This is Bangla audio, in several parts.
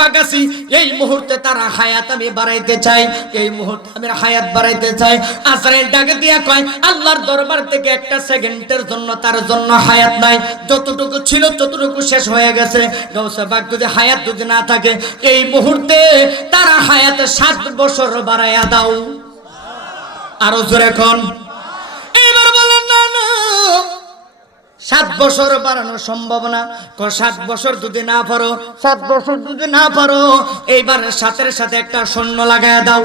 পাক আছি এই মুহূর্তে তারা হায়াত আমি বাড়াইতে চাই, এই মুহূর্তে আমি হায়াত বাড়াইতে চাই। আজরাইল ডাকে দিয়া কয়, আল্লাহর দরবার থেকে একটা সেকেন্ডের জন্য তার জন্য হায়াত নাই। যতটুকু ছিল ততটুকু শেষ হয়ে গেছে। গৌসে যদি হায়াত যদি না থাকে, এই মুহূর্তে তারা হায়াতে সাত বছর বাড়াইয়া দাও। আরও জোরে কোন। সাত বছর বাড়ানো সম্ভব না সাত বছর যদি না পারো, সাত বছর যদি না পারো, এইবার সাথের সাথে একটা সৈন্য লাগায় দাও।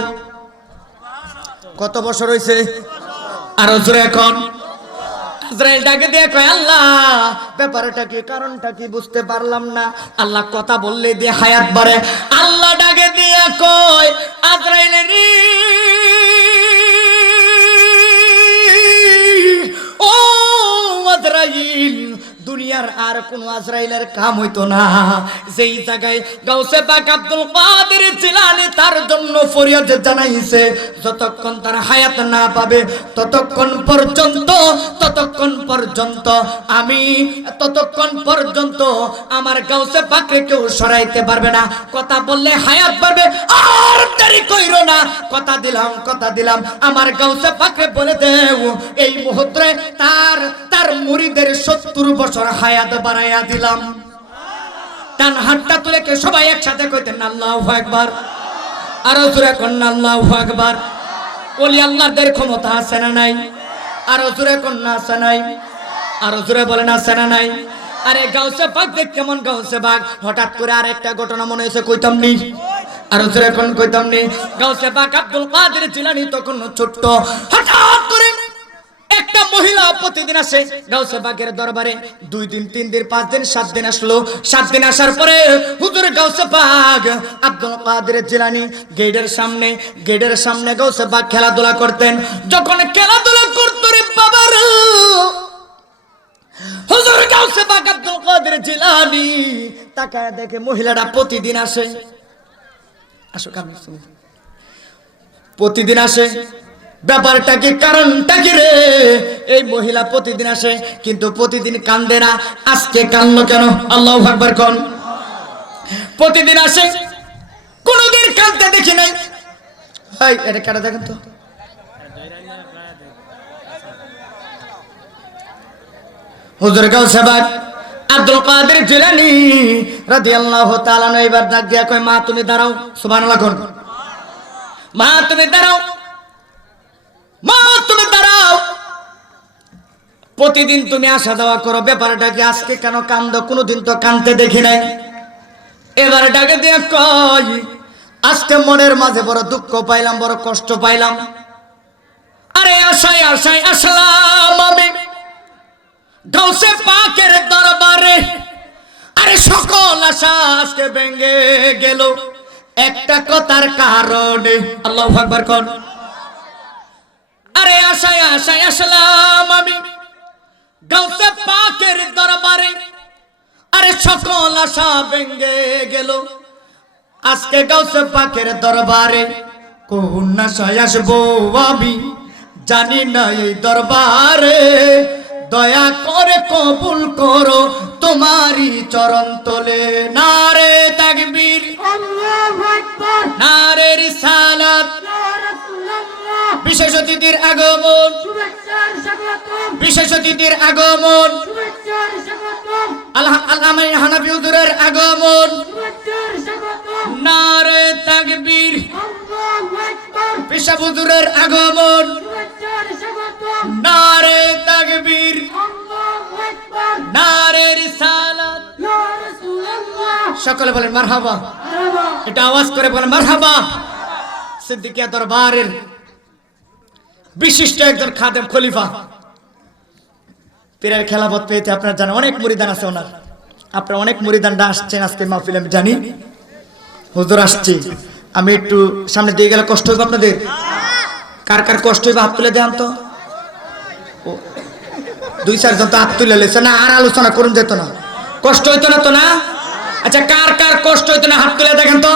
কত বছর হয়েছে আরও জোরে এখন আল্লাহ কথা বললে দিয়ে হায়াত বাড়ে। আল্লাহ ডাকে দিয়ে কয় আজরাইলের দুনিয়ার আর কোন আজরাইলের কাম হইতো না। যেই জায়গায় গাউসে পাক আব্দুল কাদের জিলানি তার জন্য ফরিয়াদ জানাইছে, যতক্ষণ তার হায়াত না পাবে, ততক্ষণ পর্যন্ত ততক্ষণ পর্যন্ত আমি, ততক্ষণ পর্যন্ত আমার গাউসে পাকরে কেউ সরাইতে পারবে না। কথা বললে হায়াত পারবে আর দেরি কইরো না। কথা দিলাম কথা দিলাম, আমার গাউসে পাকরে বলে দেও, এই মুহূর্তে তার তার মুরিদের সত্তর বছর হায়াত বাড়াইয়া দিলাম। টান হাতটা তুলে কে সবাই একসাথে কইতেন, আল্লাহু আকবার। আরও জোরে কন্যা আল্লাহু আকবার। ওলি আল্লাহদের ক্ষমতা আছে না নাই? আরও জোরে কন্যা আছে নাই। আরও জোরে বলেন আছে না নাই? আরে গাউসে পাক দেখ কেমন গাউসে বাঘ। হঠাৎ করে আরেকটা ঘটনা মনে হয়েছে, কইতাম নি? আরও জোরে কোন, কইতাম নি? গাউসে পাক আব্দুল কাদের জিলানি তখন ছোট্ট। হঠাৎ করে একটা মহিলা প্রতিদিন আসে গাউসে বাগের দরবারে। দুই দিন, তিন দিন, পাঁচ দিন, সাত দিন আসলো। সাত দিন আসার পরে হুজুর গাউসে বাগ আব্দুল কাদের জিলানি গেটের সামনে গেটের সামনে গাউসে বাগ খেলাধুলা করতেন। যখন খেলাধুলা করতো রে বাবার, হুজুর গাউসে বাগ আব্দুল কাদের জিলানি তাকায় দেখে মহিলাটা প্রতিদিন আসে। আসো কামি প্রতিদিন আসে। ব্যাপারটা কি কারণটা কি রে? এই মহিলা প্রতিদিন আসে, কিন্তু প্রতিদিন কান্দে না। আজকে কান্দলো কেন? আল্লাহ আকবার কোন। প্রতিদিন আসে, কোনদিন কান্দতে দেখি নাই। হাই এটা কেটে দেখেন তো। হুজুর গাও সেবাক আব্দুল কাদের জিলানি রাদিয়াল্লাহু তাআলা এবার ডাক দিয়া কয়, মা, তুমি দাঁড়াও। সুবহানাল্লাহ কোন। মা, তুমি দাঁড়াও। তুমি প্রতিদিন তুমি আসা দেওয়া করো। ব্যাপারটা কি, আজকে কেন কান্দ? কোনোদিন তো কানতে দেখি নাই। এবার ডাকে দিয়ে কই আজকে মনের মাঝে বড় দুঃখ পাইলাম, বড় কষ্ট পাইলাম। আরে আশায় আশায় আসলাম আমি। গাউসে পাকের দরবারে। আরে সকল আশা আজকে ভেঙে গেল। একটা কথার কারণে, আল্লাহ আকবার কর। আরে আশায় আশায় আসলাম আমি গাউসে পাকের দরবারে। আরে সকল আশা ভেঙে গেল। আজকে গাউসে পাকের দরবারে কোন আশায় আসব আমি জানি না এই দরবারে। দয়া করে কবুল করো তোমারই চরণ তোলে। নারে তাকবীর। নারে রাসূলুল্লাহ বিশেষ অতিথির আগমন। বিশেষ অতিথির আগমন। আল্লামাই হানাফি হুজুরের আগমন। নারে তাকবীর। বিশাব হুজুরের আগমন। নারে তাকবীর। নারে রিসালাত। সকলে বলেন মারহাবা। এটা আওয়াজ করে বলেন মারহাবা। সিদ্দিকিয়া দরবারের বিশিষ্ট একজন খাদেম খলিফা। পীরের খেলাপথ পেয়েছে আপনার জানেন অনেক মুরিদান আছে ওনার। আপনার অনেক মুরিদানরা আসছেন আজকে মাহফিল আমি জানি। হুজুর আসছে। আমি একটু সামনে দিয়ে গেলে কষ্ট হইব আপনাদের? কার কার কষ্ট হইব হাত তুলে দেন তো? দুই চারজন তো হাত তুলে লেছে না আর আলোচনা করুন যেত না। কষ্ট হইতো না তো না? আচ্ছা কার কার কষ্ট হইতো না হাত তুলে দেখেন তো?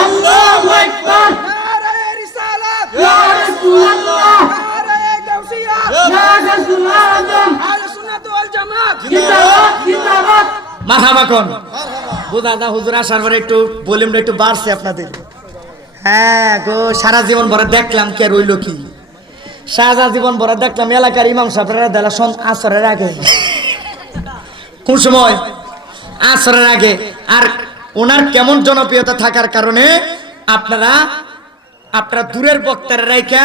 আল্লাহু আকবার। একটু ভলিউমটা একটু বাড়ছে আপনাদের। হ্যাঁ গো, সারা জীবন দেখলাম কে কি। সারা জীবন দেখলাম আগে। কোন সময়? আসরের আগে। আর ওনার কেমন জনপ্রিয়তা থাকার কারণে আপনারা আপনারা দূরের বক্তারা রাইকা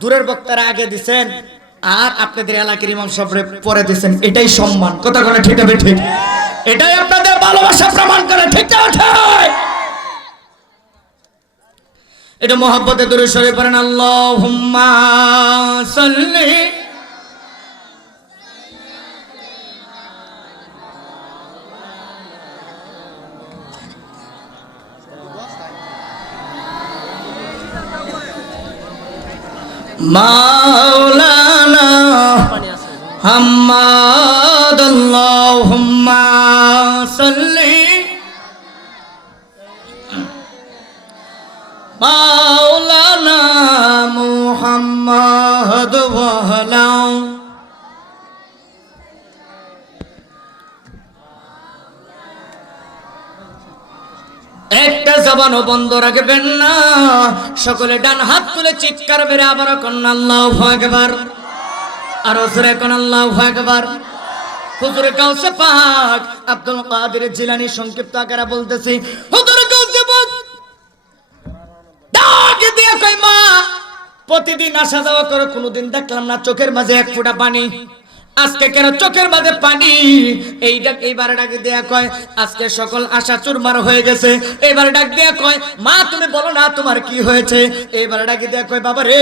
দূরের বক্তারা আগে দিছেন, আর আপনাদের এলাকার ইমাম সাহেবরে পরে দিছেন। এটাই সম্মান। কথা কথা ঠিক হবে ঠিক? এটাই আপনাদের ভালোবাসা প্রমাণ করে, ঠিক না ঠিক? এটা মোহাব্বতে দূরে সরে পড়েন, আল্লাহুম্মা সাল্লি মাওলানা হাম্মাদ জবানও বন্ধ রাখবেন না। সকলে ডান হাত তুলে চিৎকার বেড়ে আবার কন্যা আল্লাহ একবার আরও জোরে কোন একবার হুজুরে পাক, আব্দুল কাদের জিলানি সংক্ষিপ্ত আকারে বলতেছি, হুজুরে পাক, ডাক দিয়ে কই মা, প্রতিদিন আসা যাওয়া করে কোনোদিন দেখলাম না, চোখের মাঝে এক ফোঁটা পানি। আজকে কেন চোখের মাঝে পানি? এইটা এইবার ডাক দেয়া কয়, আজকে সকল আশা চুরমার হয়ে গেছে। এইবার ডাক দেয়া কয়, মা, তুমি বলো না তোমার কি হয়েছে? এইবার ডাক দেয়া কয়, বাবা রে,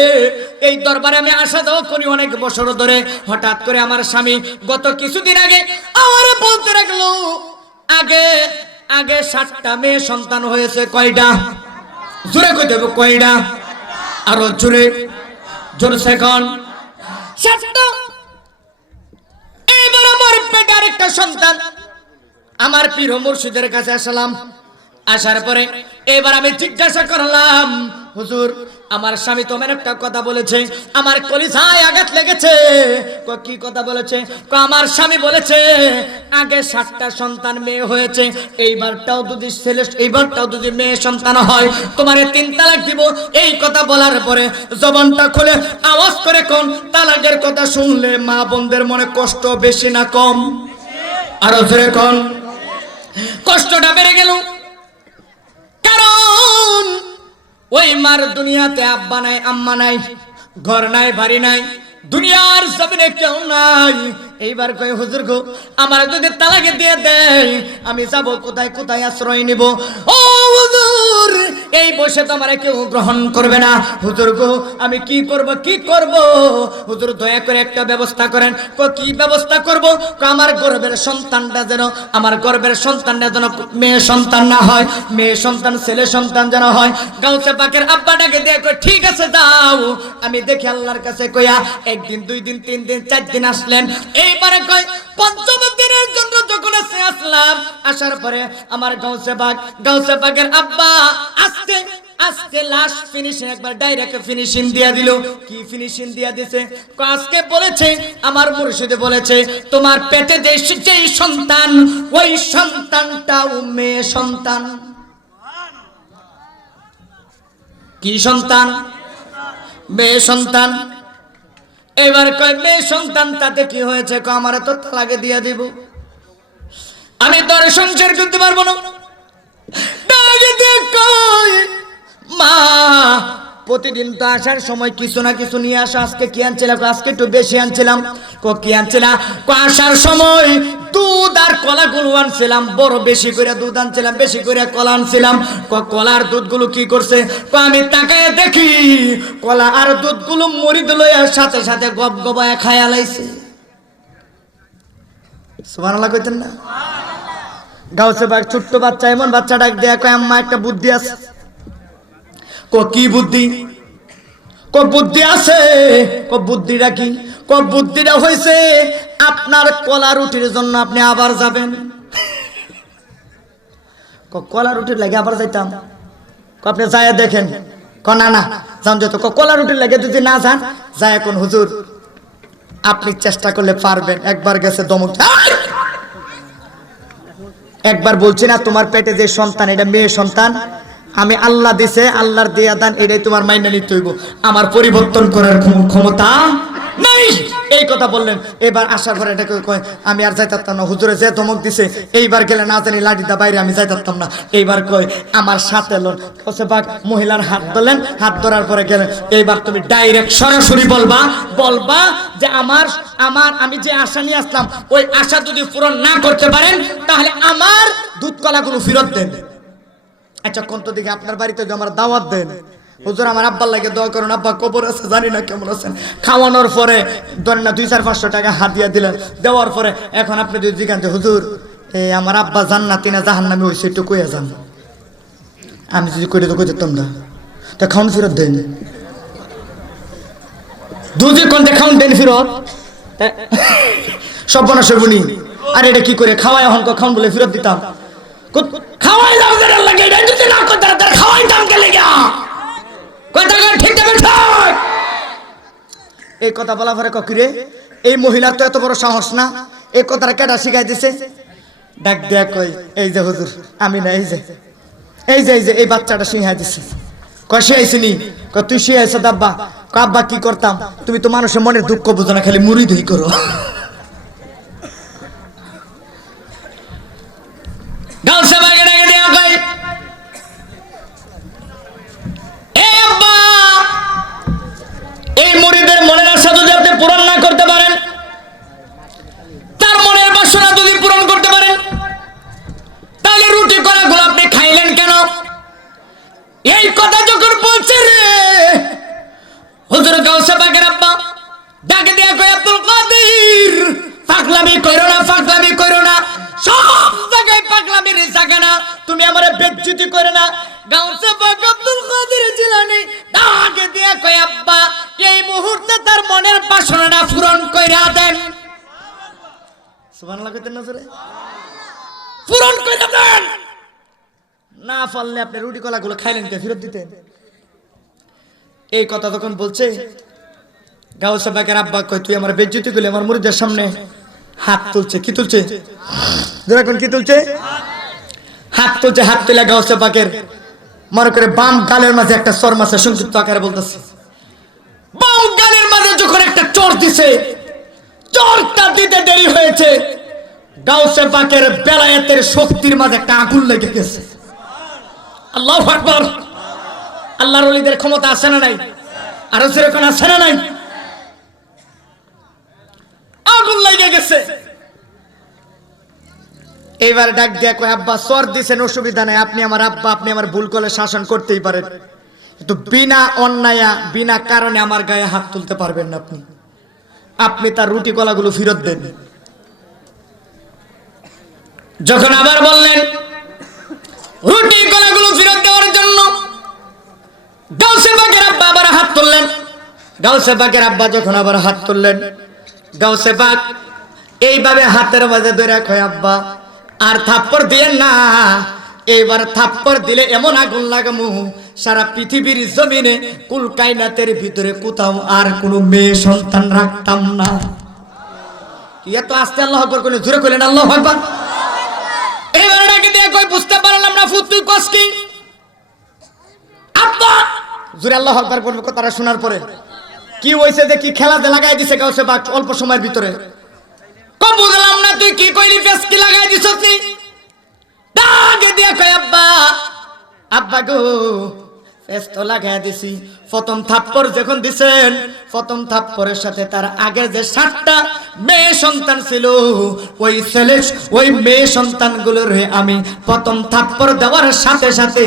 এই দরবারে আমি আসা যাওয়া করি অনেক বছর ধরে। হঠাৎ করে আমার স্বামী গত কিছুদিন আগে আমারে বলতে রাখল আগে আগে সাতটা মেয়ে সন্তান হয়েছে, কয়টা? জোরে কই দেব, কয়টা? আরও জোরে জোর সেকন্ড সাতটা এবার আরেকটা সন্তান আমার পীর মুর্শিদের কাছে আসলাম। আসার পরে এবার আমি জিজ্ঞাসা করলাম, হুজুর, আমার স্বামী তোমার একটা কথা বলেছে, আমার কলিজায় আঘাত লেগেছে। ক কথা বলেছে? আমার স্বামী বলেছে, আগে সাতটা সন্তান মেয়ে হয়েছে, এইবারটাও যদি ছেলে, এইবারটাও যদি মেয়ে সন্তান হয়, তোমারে তিন তালাক দিব। এই কথা বলার পরে জবানটা খুলে আওয়াজ করে কোন, তালাকের কথা শুনলে মা বোনদের মনে কষ্ট বেশি না কম। আরও জোরে কোন? কষ্টটা বেড়ে গেল। কারণ ওই মার দুনিয়াতে আব্বা নাই, আম্মা নাই, ঘর নাই, বাড়ি নাই, দুনিয়ার জমিনে কেউ নাই। এইবার কই হুজুর গো, আমার যদি তালাকে দিয়ে দেয়, আমি যাব কোথায় কোথায় আশ্রয় নিব? ও হুজুর, এই বসে তো আমার কেউ গ্রহণ করবে না। হুজুর গো, আমি কি করব কি করব? হুজুর দয়া করে একটা ব্যবস্থা করেন। কো ব্যবস্থা করব? আমার গর্ভের সন্তানটা যেন, আমার গর্বের সন্তানটা যেন মেয়ে সন্তান না হয়, মেয়ে সন্তান, ছেলে সন্তান যেন হয়। গাউসে পাকের আব্বাটাকে দিয়ে কই ঠিক আছে, যাও। আমি দেখি আল্লাহর কাছে কইয়া, একদিন, দুই দিন, তিন দিন, চার দিন আসলেন। এইবারে পঞ্চম দিনের জন্য যখন এসে আসলাম, আসার পরে আমার গাউসে পাক গাউসে পাকের আব্বা আস্তে আজকে লাস্ট একবার ডাইরেক্ট ফিনিশিং দিয়া দিল। কি ফিনিশিং দিয়া দিছে? আজকে বলেছে, আমার মুর্শিদে বলেছে, তোমার পেটে যে যেই সন্তান, ওই সন্তানটাও মেয়ে সন্তান। কি সন্তান? মেয়ে সন্তান। এবার কয়, মেয়ে সন্তান, তাতে কি হয়েছে? কয়, আমার তো তালাকে দিয়ে দিব। আমি তোর সংসার করতে পারব না। মা প্রতিদিন তো আসার সময় কিছু না কিছু নিয়ে আসা। আজকে কি আনছিলাম? আজকে একটু বেশি আনছিলাম। কো কি আনছিলাম আসার সময় দুধ আর কলা গুলো আনছিলাম। বড় বেশি করে দুধ আনছিলাম, বেশি করে কলা আনছিলাম। কলার দুধগুলো কি করছে? আমি তাকায় দেখি, কলা আর দুধগুলো মরি দিল সাথে সাথে গপ গবায় খায়া লাইছে। সুবহানাল্লাহ কইতেন না? গাউসে ছোট্ট বাচ্চা, এমন বাচ্চা ডাক দেয়া কয়, আম্মা, একটা বুদ্ধি আছে। ক বুদ্ধি? ক বুদ্ধি আছে, ক বুদ্ধিটা কি? ক বুদ্ধিটা হয়েছে আপনার কলা রুটির জন্য আপনি আবার যাবেন। ক কলা রুটির লাগে আবার যাইতাম। আপনি যায় দেখেন। ক না না, যান যত। কলা রুটির লাগে যদি না যান, যায় এখন হুজুর। আপনি চেষ্টা করলে পারবেন। একবার গেছে দমক। একবার বলছি না, তোমার পেটে যে সন্তান, এটা মেয়ে সন্তান আমি আল্লাহ দিছে আল্লাহর দিয়া দান এটাই তোমার মাইনা নিতে হইব। আমার পরিবর্তন করার ক্ষমতা এই কথা বললেন। এবার আসার পরে এটা কই- কয়, আমি আর না। হুজুরে যে ধমক দিছে, এইবার গেলে না জানি লাঠিটা বাইরে আমি না। এইবার কই আমার সাথে লোন। মহিলার হাত ধরলেন। হাত ধরার পরে গেলেন। এইবার তুমি ডাইরেক্ট সরাসরি বলবা বলবা যে আমার আমার, আমি যে আশা নিয়ে আসলাম, ওই আশা যদি পূরণ না করতে পারেন, তাহলে আমার দুধ কলাগুলো ফেরত দেন। আচ্ছা কোন তো দেখি আপনার বাড়িতে আমার দাওয়াত দেন। হুজুর, আমার আব্বার লাগে করুন। আব্বা, কবর আছে, জানি না কেমন আছেন। খাওয়ানোর পরে ধরেন না, দুই, চার, পাঁচশো টাকা হাত দিয়ে দিলেন। দেওয়ার পরে এখন আপনি যদি জিজ্ঞান হুজুর এই আমার আব্বা জান্নাতি না জাহান নামে হয়েছে একটু কইয়া যান। আমি যদি করে তো কই দিতাম না। তা খাউন ফেরত দেন। দুধে কোনটা খাউন দেন ফেরত। সব বুনি আর এটা কি করে? খাওয়াই এখন তো খাউন বলে ফেরত দিতাম। এই কথা বলা পরে ককিরে এই মহিলার তো এত বড় সাহস না, এই কথাটা কেটা শিখাই দিছে? ডাক দেয়া কই এই যে হুজুর, আমি না, এই যে এই যে এই যে, এই বাচ্চাটা শিখাই দিছে। কয় সে আইসিনি তুই সে আইসা দাব্বা আব্বা, কি করতাম? তুমি তো মানুষের মনের দুঃখ বুঝো না, খালি মুড়ি ধুই করো। এই কথা যখন বলছে রে হুজুর গাউসে পাকের আব্বা ডাকে দিয়া কই আব্দুল কাদের পাগলামি কইরো না পাগলামি কইরো না। সব জায়গায় পাগলামির জায়গা না। তুমি আমারে বেজ্জতি করে না। গাউসে পাক আব্দুল কাদের জিলানি ডাকে দিয়া কই আব্বা এই মুহূর্তে তার মনের বাসনাটা পূরণ কইরা দেন। সুবহানাল্লাহ কইতেন না পূরণ কইরা দেন। না পারলে আপনি রুটি কলাগুলো খাইলেন কে, ফেরত দিতেন। এই কথা তখন বলছে গাউসা বাকের আব্বা কয়, তুই আমার বেজ্জতি করলে, আমার মুরিদের সামনে হাত তুলছে, কি তুলছে? কি তুলছে? হাত তুলছে, হাত তুলে গাউসা বাকের মনে করে বাম গালের মাঝে একটা চর মাসে সংযুক্ত আকারে বলতেছে। বাম গালের মাঝে যখন একটা চর দিছে, চরটা দিতে দেরি হয়েছে গাউসে পাকের বেলায়েতের শক্তির মাঝে একটা আগুন লেগে গেছে। আল্লাহ আকবার। আল্লাহর ওলিদের ক্ষমতা আছে না নাই? আরও সেরকম আছে না নাই? আগুন লেগে গেছে। এইবার ডাক দিয়া কয় আব্বা সর দিছেন অসুবিধা নাই। আপনি আমার আব্বা আপনি আমার ভুল করলে শাসন করতেই পারেন। কিন্তু বিনা অন্যায়া বিনা কারণে আমার গায়ে হাত তুলতে পারবেন না আপনি। আপনি তার রুটি কলাগুলো ফেরত দেন। যখন আবার বললেন তুললেন। গাউসে বাগের আব্বা যখন আবার হাত তুললেন, গাউসে বাগ এইভাবে হাতের মাঝে ধরে কয়, আব্বা, আর থাপ্পড় দিয়ে না। এইবার থাপ্পড় দিলে এমন আগুন লাগামু, সারা পৃথিবীর জমিনে কুল কায়নাতের ভিতরে কোথাও আর কোনো মেয়ে সন্তান রাখতাম না। এত আস্তে আল্লাহ আকবার করলেন জোরে করলেন আল্লাহ আকবার। এবার ডাকে দিয়ে কই বুঝতে পারলাম না, ফুত তুই কি? আব্বা জোরে আল্লাহ আকবার করবে কথাটা শোনার পরে। কি হইছে যে কি খেলাতে লাগাই দিছে গাউসে বাক অল্প সময়ের ভিতরে। বুঝলাম না তুই কি কইলি ফেস কি লাগাই দিছ তুই ডাকে দিয়া কয়, আব্বা আব্বা গো প্রথম যখন দিছেন, প্রথম থাপ্পড়ের সাথে তার আগে যে সাতটা মেয়ে সন্তান ছিল, ওই ছেলে, ওই মেয়ে আমি প্রথম থাপ্পড় দেওয়ার সাথে সাথে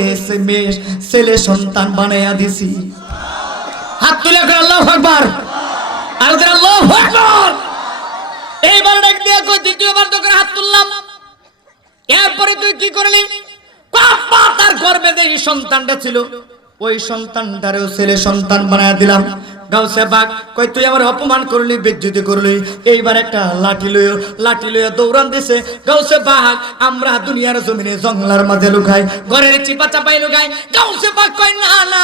ছেলে সন্তান বানাইয়া দিছি। হাত তুলে আর এইবার দ্বিতীয়বার তো করে হাত তুললাম। এরপরে তুই কি করলি? তার গর্বে যে সন্তানটা ছিল ওই সন্তানটারেও ছেলে সন্তান বানায় দিলাম। গাউসে বাগ কই তুই আমার অপমান করলি, বেজ্জতি করলি? এইবার একটা লাঠি লইও লাঠি লইও দৌড়ান দিছে। গাউসে বাগ আমরা দুনিয়ার জমিনে জঙ্গলার মাঝে লুকাই, ঘরের চিপা চাপাই লুকাই। গাউসে বাগ কই না না,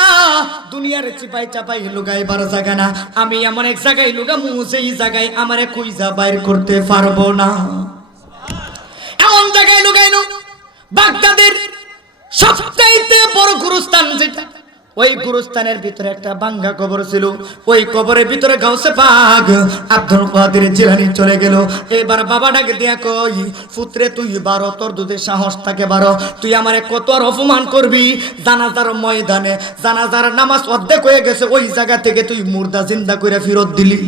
দুনিয়ার চিপাই চাপাই লুকাইবার জায়গা না। আমি এমন এক জায়গায় লুকামু সেই জায়গায় আমারে কুইজা বাইর করতে পারব না। এমন জায়গায় লুকাইনু। বাগদাদের সবচাইতে বড় গুরুস্থান যেটা ওই গুরুস্থানের ভিতরে একটা বাঙ্গা কবর ছিল। ওই কবরের ভিতরে গাউসে পাক আব্দুল কাদের জিলানি চলে গেল। এবার বাবা ডাকে দিয়া কই পুত্রে, তুই বারো, তোর দুধে সাহস থাকে বারো, তুই আমারে কত আর অপমান করবি? জানাজার ময়দানে, জানাজার নামাজ অর্ধেক হয়ে গেছে, ওই জায়গা থেকে তুই মুর্দা জিন্দা করে ফেরত দিলি।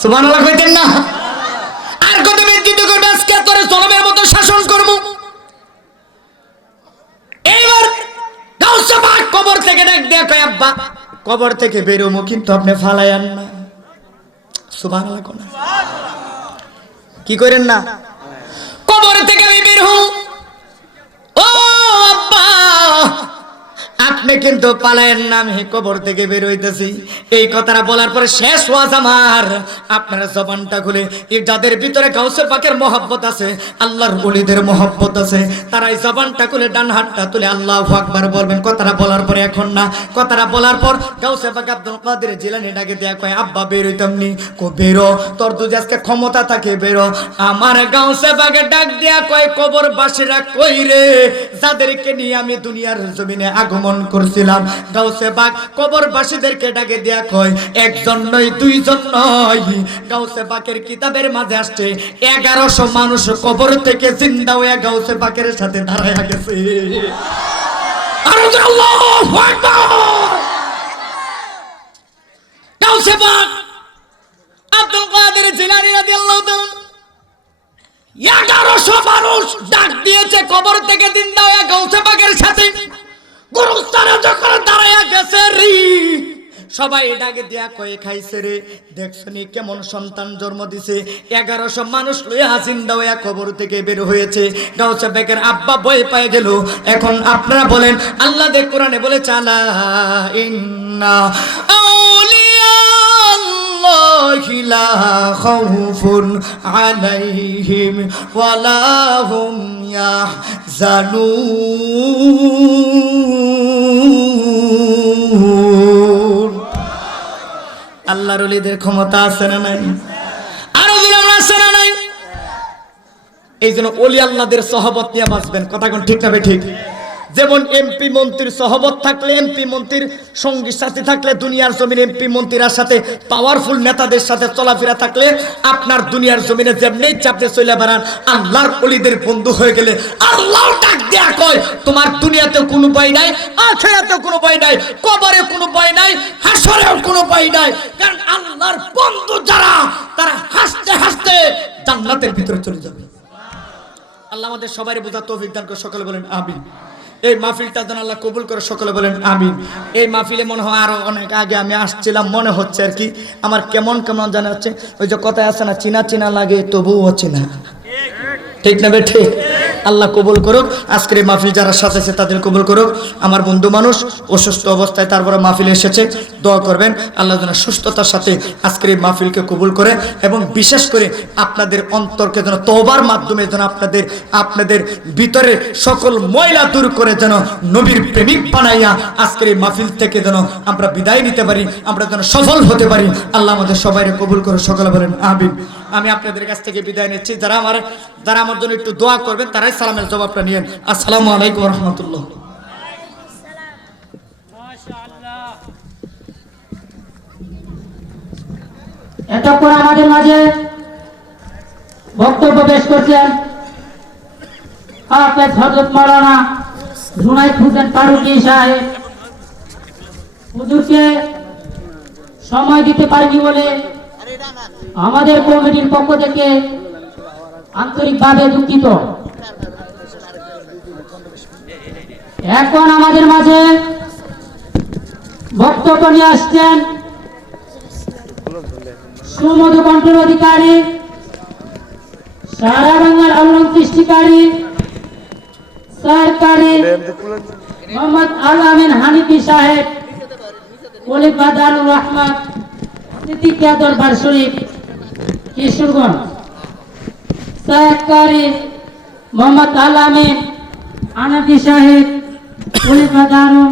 সুবহানাল্লাহ কইতেন না? আর কত বিদ্যুৎ করবে আজকে তোরে জলমের মতো শাসন করব এইবার গাউসে পাক কবর কয় আব্বা কবর থেকে বেরোমো কিন্তু আপনি ফালায়ান না। সুবহানাল্লাহ কি করেন না? আপনি কিন্তু পালায়ের নাম হে কবর থেকে বের হইতেছি। এই কথাটা বলার পরে শেষ ওয়াজ আমার। আপনারা জবানটা খুলে যাদের ভিতরে গাউসে পাকের মহব্বত আছে, আল্লাহর ওলিদের মহব্বত আছে, তারা এই জবানটা খুলে, ডান হাতটা তুলে আল্লাহ আকবার বলবেন। কথাটা বলার পরে এখন না, কথাটা বলার পর গাউসে পাক আব্দুল কাদের জিলানি ডাকে দেয়া কয়, আব্বা, বের হইতাম নি। কো বেরো তোর দুজে আজকে ক্ষমতা থাকে, বেরো আমার গাউসে পাকে ডাক দেয়া কয় কবর বাসীরা কই রে যাদেরকে নিয়ে আমি দুনিয়ার জমিনে আগমন করছিলাম। গাউসে বাগ কবরবাসীদেরকে ডাকে দেয়া কয়, একজন নয়, দুইজন নয়। গাউসে বাকের কিতাবের মাঝে আসছে, এগারোশো মানুষ কবর থেকে জিন্দা হয়ে গাউসে বাকের সাথে দাঁড়ায় গেছে। এগারোশো মানুষ ডাক দিয়েছে, কবর থেকে দিন দাও গৌসে পাকের সাথে। গুরুস্থানে যখন দাঁড়াইয়া গেছে রি সবাই ডাকে দিয়া কয়ে খাইছে রে দেখছনি কেমন সন্তান জন্ম দিছে এগারোশো মানুষ লইয়া জিন্দা হইয়া কবর থেকে বের হয়েছে গাউসে বেগের আব্বা বই পায়ে গেল এখন আপনারা বলেন আল্লাহ দেখ কোরআনে বলে চালা ইন্না আউলিয়া الله لا خوف عليهم ولا هم يحزنون আল্লাহর ওলিদের ক্ষমতা আছে না নাই? আরও দিলাম আছে না নাই? এই জন্য অলি আল্লাহদের সহবত নিয়ে বাঁচবেন। কথা কোন ঠিক না ঠিক? যেমন এমপি মন্ত্রীর সহবত থাকলে এমপি মন্ত্রীর, সঙ্গী সাথী থাকলে দুনিয়ার জমিনে এমপি মন্ত্রীর সাথে পাওয়ারফুল নেতাদের সাথে চলাফেরা থাকলে আপনার দুনিয়ার জমিনে যেমনি চাপতে চলে বেড়ান, আল্লাহর অলিদের বন্ধু হয়ে গেলে আল্লাহ ডাক দেয়া কয়, তোমার দুনিয়াতে কোনো উপায় নাই আখেরাতে কোনো ভয় নাই, কবরে কোনো উপায় নাই, হাসরেও কোনো উপায় নাই। কারণ আল্লাহর বন্ধু যারা, তারা হাসতে হাসতে জান্নাতের ভিতরে চলে যাবে। আল্লাহ আমাদের সবাই বোঝা তৌফিক দান করে, সকলে বলেন, আমিন। এই মাহফিলটা যেন আল্লাহ কবুল করে সকলে বলেন, আমিন। এই মাহফিলে মনে হয় আরও অনেক আগে আমি আসছিলাম, মনে হচ্ছে আর কি। আমার কেমন কেমন জানা হচ্ছে ওই যে কথায় আছে না, চিনা চিনা লাগে, তবুও চিনা। ঠিক না বে ঠিক আল্লাহ কবুল করুক। আজকের এই মাহফিল যারা সাথে তাদের কবুল করুক। আমার বন্ধু মানুষ অসুস্থ অবস্থায় তারপরে মাহফিল এসেছে। দোয়া করবেন। আল্লাহ যেন সুস্থতার সাথে আজকের এই মাহফিলকে কবুল করে এবং বিশেষ করে আপনাদের অন্তরকে যেন তোবার মাধ্যমে যেন আপনাদের আপনাদের ভিতরে সকল ময়লা দূর করে যেন নবীর প্রেমিক বানাইয়া আজকের এই মাহফিল থেকে যেন আমরা বিদায় নিতে পারি, আমরা যেন সফল হতে পারি। আল্লাহ আমাদের সবাই কবুল করে সকলে বলেন আবিন আমি আপনাদের কাছ থেকে বিদায় নিচ্ছি। যারা আমার যারা আমার জন্য একটু দোয়া করবেন, তারাই সালামের জবাবটা নিয়েন। আসসালামু আলাইকুম রহমতুল্লাহ। এতক্ষণ আমাদের মাঝে বক্তব্য পেশ করছেন হাফেজ হজরত মাওলানা জুনাইদ সাহেব। হুজুরকে সময় দিতে পারিনি বলে আমাদের কমিটির পক্ষ থেকে আন্তরিকভাবে দুঃখিত। এখন আমাদের মাঝে বক্তব্য নিয়ে আসছেন সুমধু কণ্ঠের অধিকারী সারা বাংলার আলোড়ন সৃষ্টিকারী, সরকারি মোহাম্মদ আল আমিন হানিফি সাহেব ওলিদ বাদানুর রহমান দরবার শরীফ। কিশোরগঞ্জ সরকারি মোহাম্মদ আল আমিন আনাফি সাহেব ওলিদ বাদানুর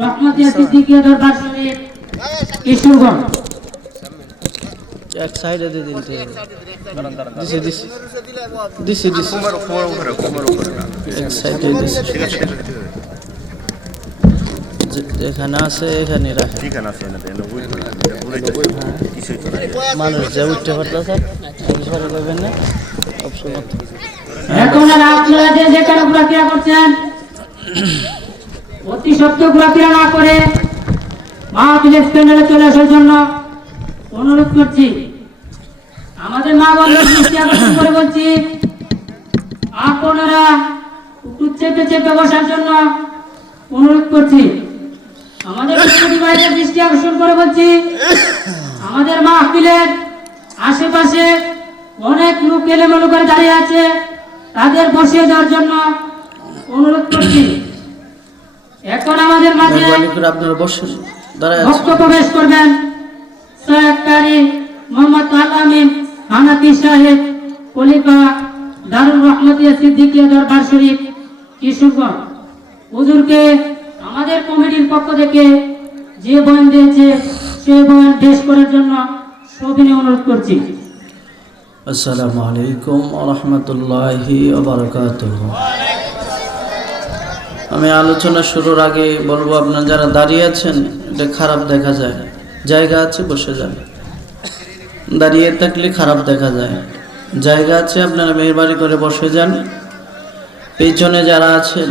রহমতিয়া সিদ্দিকিয়া দরবার শরীফ কিশোরগঞ্জ এক সাইডে দিয়ে দিন দিছি দিছি। দিছি দিছি। এক সাইডে দিছি। যেখানে আছে এখানে রাখে মানুষ যে উঠতে পারতেছে পরে করবেন না অপশন এখন আর আপনারা যে যেখানে ঘোরাফেরা করছেন অতি সত্য ঘোরাফেরা না করে মাহফিলের প্যান্ডেলে চলে আসার জন্য অনুরোধ করছি। আমাদের মা বন্ধুর করে বলছি আপনারা চেপে চেপে বসার জন্য অনুরোধ করছি। আমাদের ভাইদের দৃষ্টি আকর্ষণ করে বলছি আমাদের মা মাহফিলের আশেপাশে অনেক লোক এলোমেলো করে দাঁড়িয়ে আছে তাদের বসিয়ে দেওয়ার জন্য অনুরোধ করছি। এখন আমাদের মাঝে বক্তব্য পেশ করবেন সহায়কারী মোহাম্মদ আলামিন হানাফি সাহেব কলিকা দারুল রহমতিয়া সিদ্দিকিয়া দরবার শরীফ কিশোরগঞ্জ। হুজুরকে আমাদের কমিটির পক্ষ থেকে যে বয়ান দিয়েছে সেই বয়ান পেশ করার জন্য সবিনে অনুরোধ করছি। আসসালামু আলাইকুম রহমতুল্লাহি আমি আলোচনা শুরুর আগে বলব, আপনার যারা দাঁড়িয়ে আছেন, এটা খারাপ দেখা যায়। জায়গা আছে, বসে যান। দাঁড়িয়ে থাকলে খারাপ দেখা যায়। জায়গা আছে, আপনারা মেহরবানি করে বসে যান। পেছনে যারা আছেন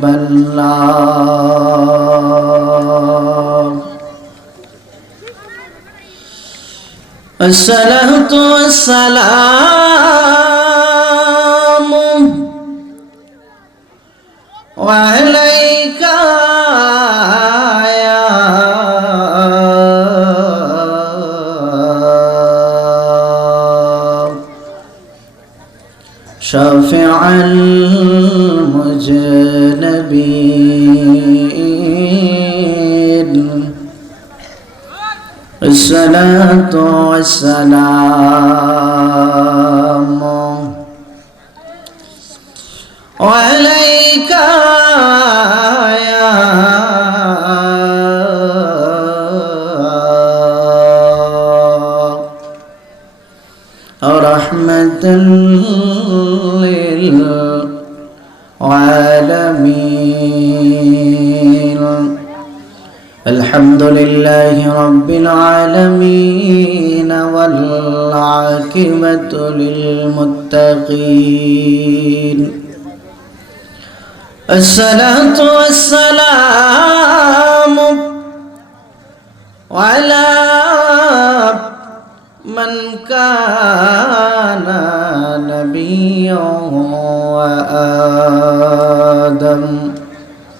الله الصلاة والسلام وعليك يا شافع المجنبين الصلاة والسلام عليك يا رحمة لله رب العالمين والعاقبة للمتقين. الصلاة والسلام على من كان نبيا وآله